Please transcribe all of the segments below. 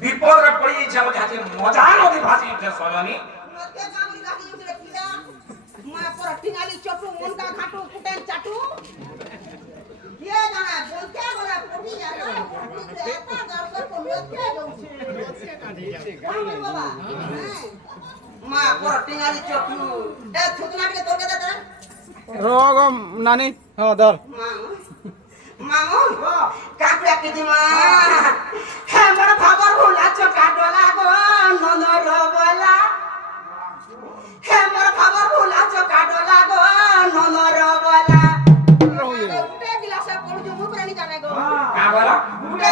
विपद যাবো যাতে মজা নদী ভাসি উঠে সজনী নদকে গামলি গাহি উঠে কিলা মা পর টিঙালি চটু মনটা ঘাটু কুটেন চাটু কে জানা বলতে বলা পড়ি যাবে এত দরকার তো নদকে যাচ্ছে নদকে কাটি যাচ্ছে বাবা মা পর টিঙালি চটু এ থুতনাকে তোকে দে রোগ নানি হ্যাঁ ধর মামু কাকড়া কেদি মা হ্যাঁ বড় খবর ভুলাছ কাটলা গো ননর বলা হ্যাঁ বড় খবর ভুলাছ কাটলা গো ননর বলা গুটে গিলাসে পড়ছু মু প্রাণী জানে গো কা বলা গুটে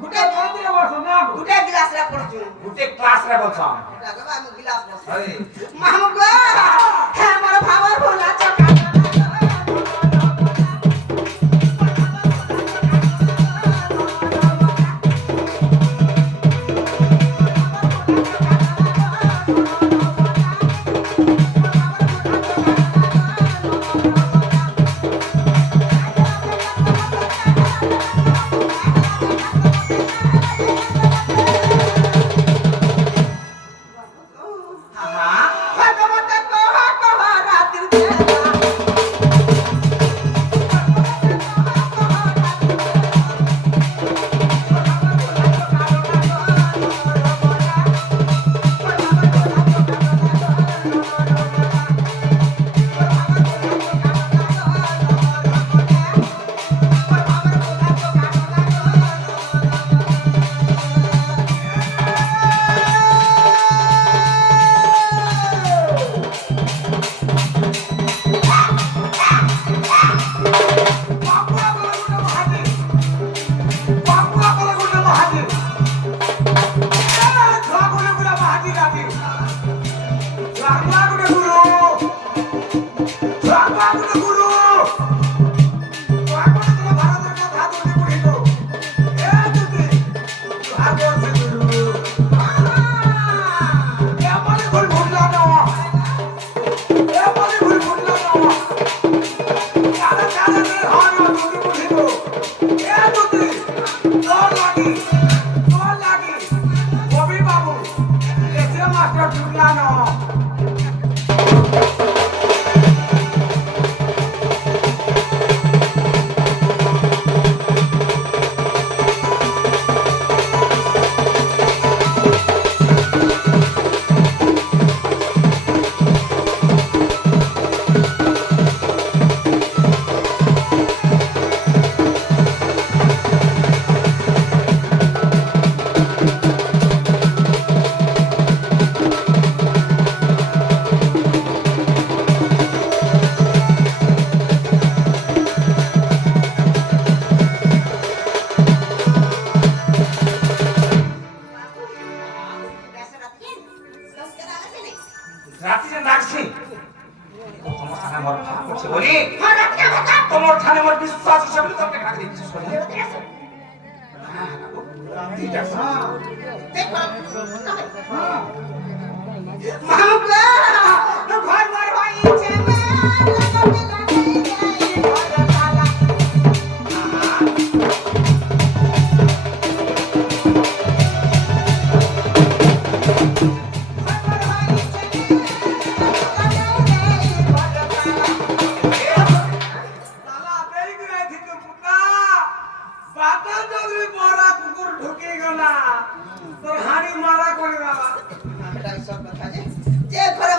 গুটে মন্দিরে বসো না গুটে গিলাসে পড়ছু গুটে ক্লাসরে বসো লাগবা আমি গিলাস বস আরে মামু গো হ্যাঁ বড় খবর ভুলাছ তোমার থানে আমার বিশ্বাস হিসাবে তোকে কাকে দিচ্ছি ঠিক আছে যে ঘরে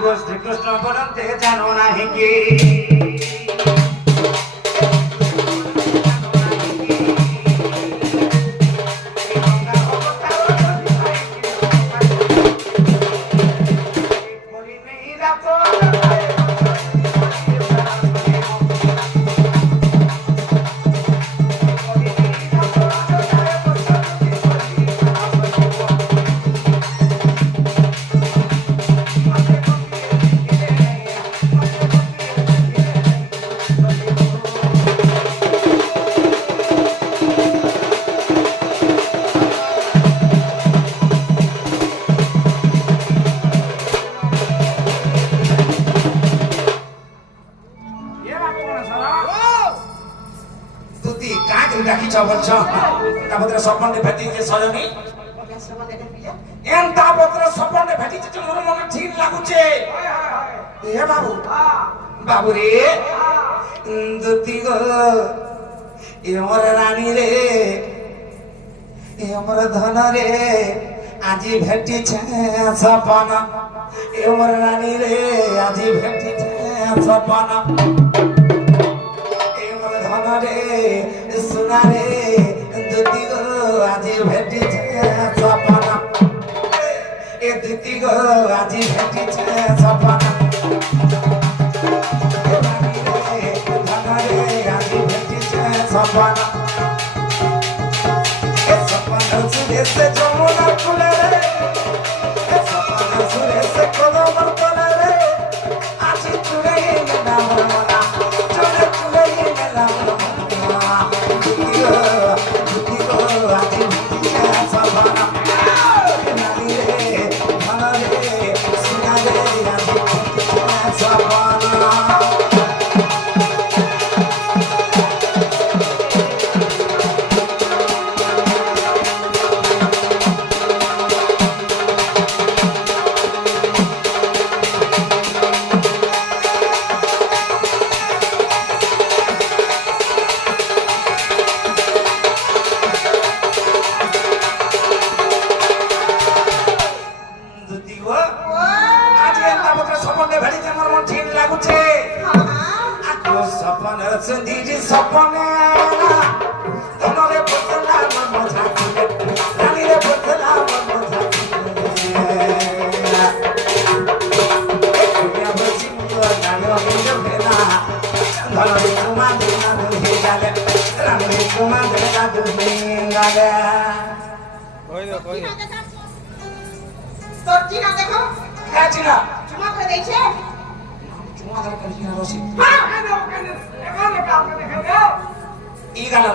আগো শ্রীকৃষ্ণ বলতে জানো নাহি কি তুই কাজ ডাকিছ বলছ তাপত্র সপনে ভেটিছে সজনী এন তাপত্র সপনে ভেটিছে যে মোর মনে ঠিক লাগুছে এ বাবু বাবু রে দুতি গো এ মোর রানী রে এ মোর ধন রে আজি ভেটিছে সপন এ মোর রানী রে আজি ভেটিছে সপন রে সোনা রে দুতি গো আজি ভেটিছে সপনা এ দুতি গো আজি ভেটিছে সপনা আজি ভেটিছে সপনা এ সপনা সুরে সে যমুনা কুলে রে এ সপনা সুরে সে কদমর তলে রে আজি চুড়ে না মনা চুড়ে চুড়ে না তোর চিনা দেখো হ্যাঁ চিনা চুমা করে দিয়েছে চুমা ধরে কালি চিনা রসি হ্যাঁ এখানে কাউকে দেখে দে ই গালা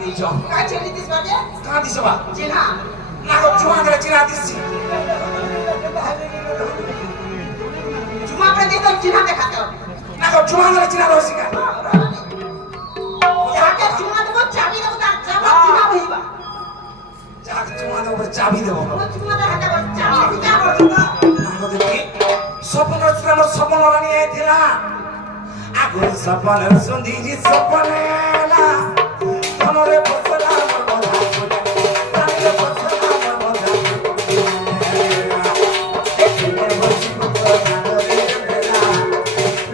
দিয়েছ কাছে দিস বাজে কাঁ দিছ বা চিনা না গো চুমা ধরে চিনা দিছি চুমা করে দিই তোর চিনা দেখাতে হবে না গো চুমা ধরে চিনা রসি কা যাকে চুমা দেবো চাবি দেবো তার চাবি চিনা হইবা যাকে চুমা দেবো চাবি দেবো চুমা দেখাতে হবে চাবি দিতে হবে না গো দেখি স্বপ্ন ছিল আমার স্বপ্ন রানী আইছিলা আগো স্বপ্ন সুন্দরী স্বপ্নে না মনরে বসলা আমার মধা রানীরে বসলা আমার মধা একবার বসি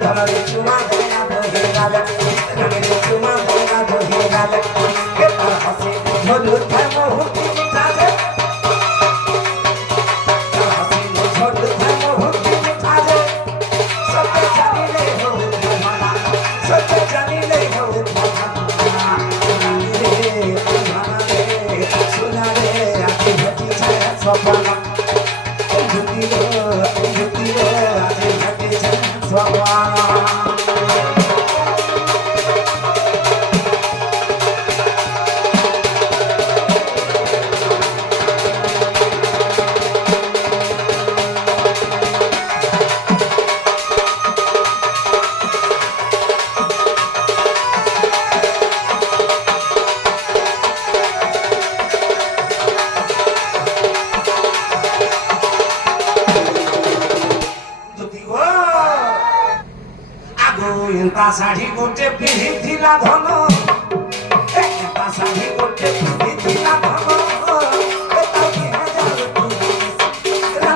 ধরে চুমা দেনা ধরে গেল রানীরে চুমা দেনা ধরে গেল এবার হাসি মধুর ভাই মুহূর্তে মিঠা দে হাসি মধুর ভাই মুহূর্তে মিঠা দে সব জানিলে হো মানা সব জানিলে হো মানা রে মানা রে সোনা রে আজ ভেটিছে সপনা জুতি রে আজ ভেটিছে সপনা ता साड़ी गोटे पिंधिला धन ता साड़ी गोटे पिंधिला धन ता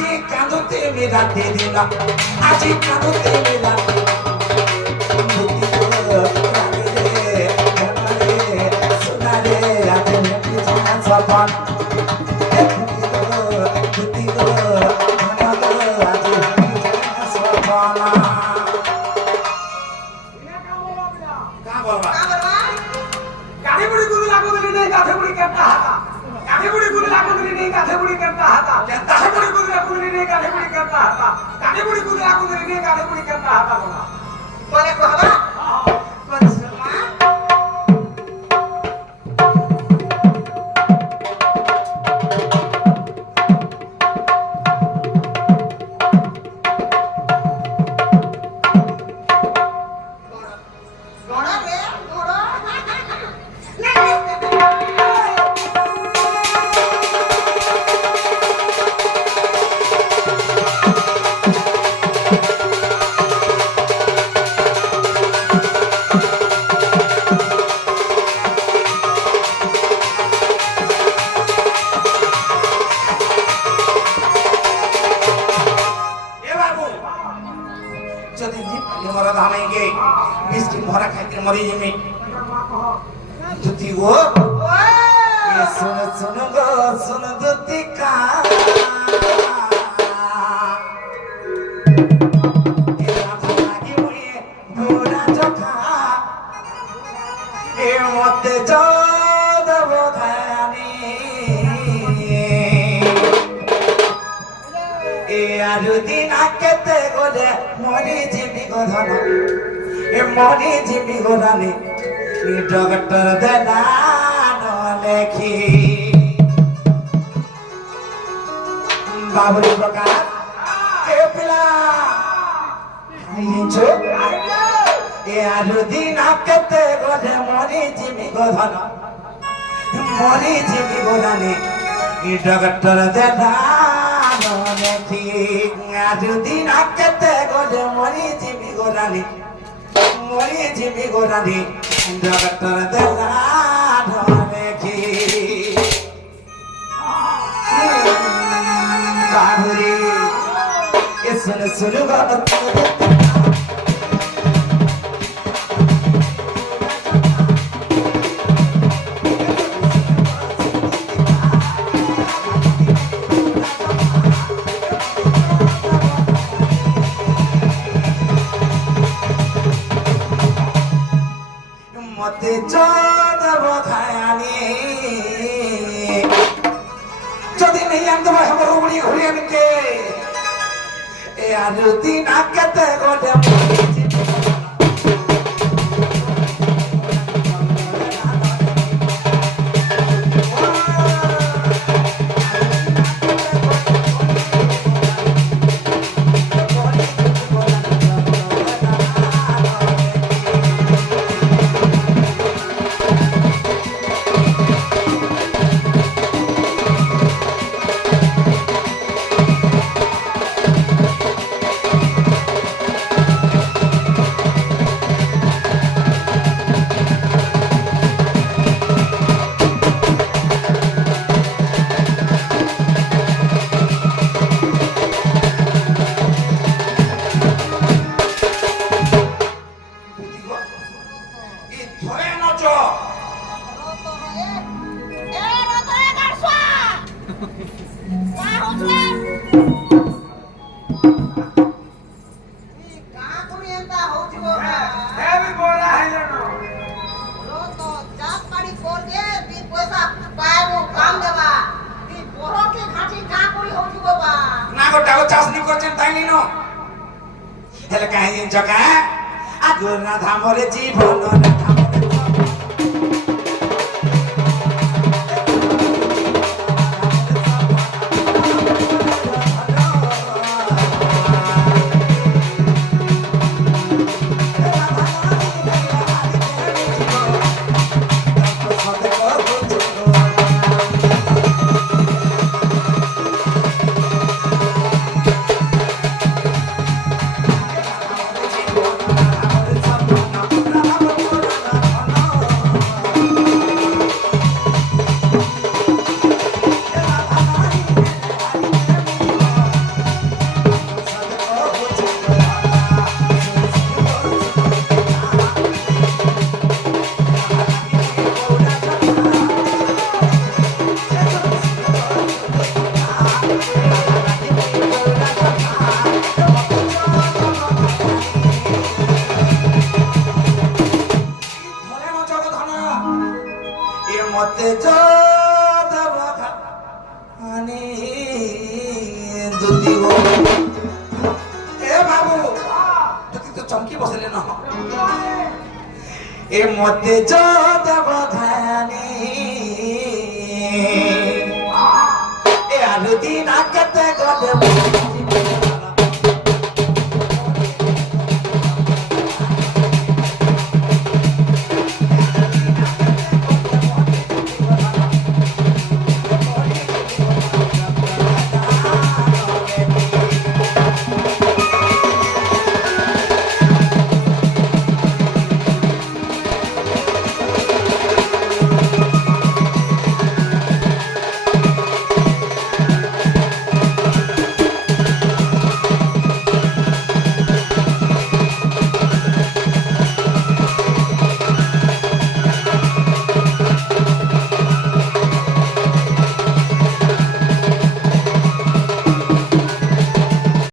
আজি কাঁদতে মিলাতে দিলা আজি কাঁদতে মিলাতে সপন বলে কহবা বলে শর্মা গড়া রে গড়া যদি মরা ধামাইগে বৃষ্টি মরা খাইতে মরি যামি যদি ও শুন শুন গো শুন দুতি কা এর মধ্যে দেব ধানি এ আর দিন আকেতে গলে মরি জিবি গধন এ মরি জিবি গধনে এ ডক্টর দেনা লেখি বাবুরি প্রকাশ এ পিলা খাইছো এ আর দিন আকেতে গলে মরি জিবি গধন মরি জিবি গধনে এ ডক্টর দেনা লেখি আর দিন আকেতে গলে মরি জিবি গধনে মরি জিবি গধনে ডক্টর দেনা লেখি বাবুরি এ শুন শুন গো মতে দেব খায়ানি যদি নেই আনতে পারে আমার উড়ি ঘুরিয়ে নিতে এ আর দিন আকেতে গলে ধামরে জীবন যদি ও এ বাবু যদি তো চমকি বসলে না এ মতে যাব ধানি এ আর দিন আগতে গলে